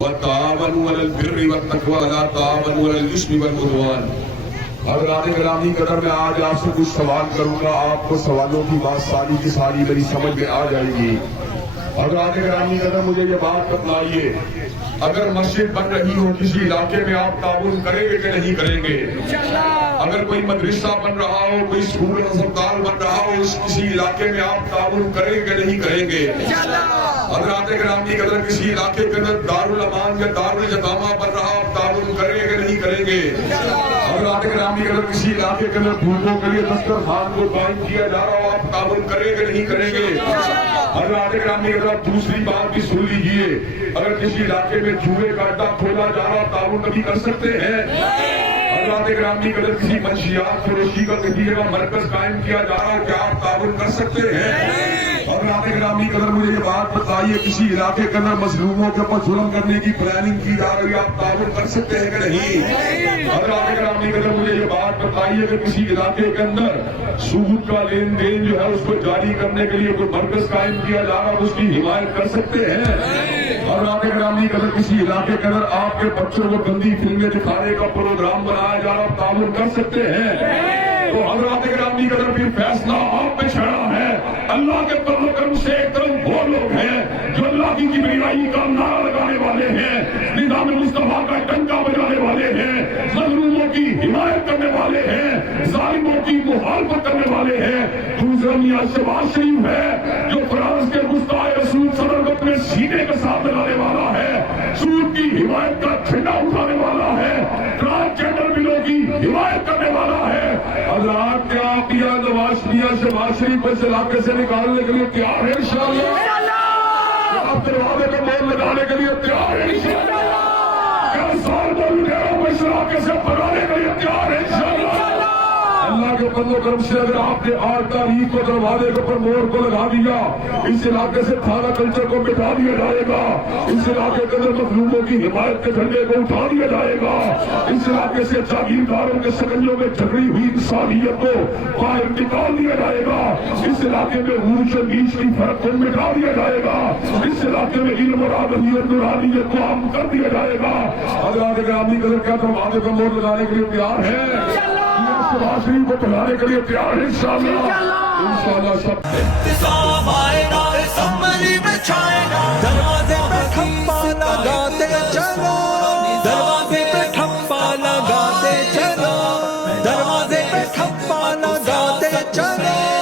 وتعاونوا على البر والتقوى ولا تعاونوا على الاثم والعدوان۔ حضرات گرامی قدر میں آج آپ سے کچھ سوال کروں گا، آپ کو سوالوں کی بات ساری کی ساری میری سمجھ میں آ جائے گی۔ حضرات گرامی قدر مجھے یہ بات بتلائیے، اگر مسجد بن رہی ہو کسی علاقے میں آپ تعاون کریں گے کہ نہیں کریں گے؟ اگر کوئی مدرسہ بن رہا ہو، کوئی اسکول ہسپتال بن رہا ہو، اس کسی علاقے میں آپ تعاون کریں گے کہ نہیں کریں گے؟ حضرات گرامی قدر کسی علاقے کے اندر دارالامان یا دارالجامعہ بن رہا، آپ تعاون کریں گے کہ نہیں کریں گے؟ حضرات گرامی قدر کسی علاقے کے اندر بھوکوں کے لیے دسترخوان کو قائم کیا جا رہا ہو، آپ تعاون کریں گے کہ نہیں کریں گے؟ حضرات گرامی قدر دوسری بات بھی سن لیجیے، اگر کسی علاقے میں جوئے کا اڈا کھولا جا رہا، تعاون کبھی کر سکتے ہیں؟ حضرات گرامی قدر کسی منشیات فروشی کا کسی جگہ مرکز قائم کیا جا رہا ہو، کیا آپ تعاون کر سکتے ہیں؟ حضرات گرامی قدر مجھے یہ بات بتائیے، کسی علاقے کے اندر مظلوموں کے اوپر ظلم کرنے کی پلاننگ کی جا رہی ہے، آپ تعاون کر سکتے ہیں کہ نہیں؟ حضرات گرامی قدر مجھے یہ بات بتائیے کہ کسی علاقے کے اندر سود کا لین دین جو ہے اس کو جاری کرنے کے لیے کوئی مرکز قائم کیا جا رہا ہے، اس کی حمایت کر سکتے ہیں؟ حضرات گرامی قدر کسی علاقے کے اندر آپ کے بچوں کو گندی فلمیں دکھانے کا پروگرام بنایا جا رہا، آپ تعاون کر سکتے ہیں؟ تو حضرات گرامی قدر بھی فیصلہ آپ پہ چھڑا ہے۔ اللہ کے فضل و کرم سے ایک طرف وہ لوگ ہیں جو اللہ کی کبریائی کا نعرہ لگانے والے ہیں، نظام مصطفیٰ کا ڈنکا بجانے والے ہیں، مظلوموں کی حمایت کرنے والے ہیں، ظالموں کی مخالفت کرنے والے ہیں۔ دوسرا میاں شہباز شریف ہے جو فرانس کے گستاخ رسول صدر کو اپنے سینے کے ساتھ لگانے والا ہے، سود کی حمایت کا جھنڈا اٹھانے والا ہے، ٹرانسجینڈر بلوں کی حمایت کرنے والا ہے۔ حضرات کیا آپ میاں شہباز شریف کو اس علاقے سے نکالنے کے لیے تیار ہے انشاءاللہ؟ آپ دروازے پہ مور لگانے کے لیے تیار ہے انشاءاللہ؟ کیا سال کو اس علاقے سے بھگانے کے لیے تیار ہے انشاءاللہ؟ اللہ کے فضل و کرم سے اگر آپ نے 8 تاریخ کو دروازے کے اوپر مور کو لگا دیا، اس علاقے سے تھانہ کلچر کو مٹا دیا جائے گا، اس علاقے کے اندر مظلوموں کی حمایت کے جھنڈے کو اٹھا دیا جائے گا، اس علاقے سے جاگیرداروں کے شکنجوں میں جھگڑی ہوئی انسانیت کو باہر نکال دیا جائے گا، اس علاقے میں اونچ اور نیچ کی فرق کو مٹا دیا جائے گا، اس علاقے میں علم اور آدمیت نورانیت کو عام کر دیا جائے گا۔ حضرات گرامی قدر کیا دروازے پر مور لگانے کے لیے تیار ہے؟ شہباز شریف کو پڑھانے کے لیے تیار ہے انشاءاللہ سب دروازے پہ ٹھپا لگاتے چلو، دروازے پہ ٹھپا لگاتے چلو، دروازے پہ ٹھپا لگاتے چلو۔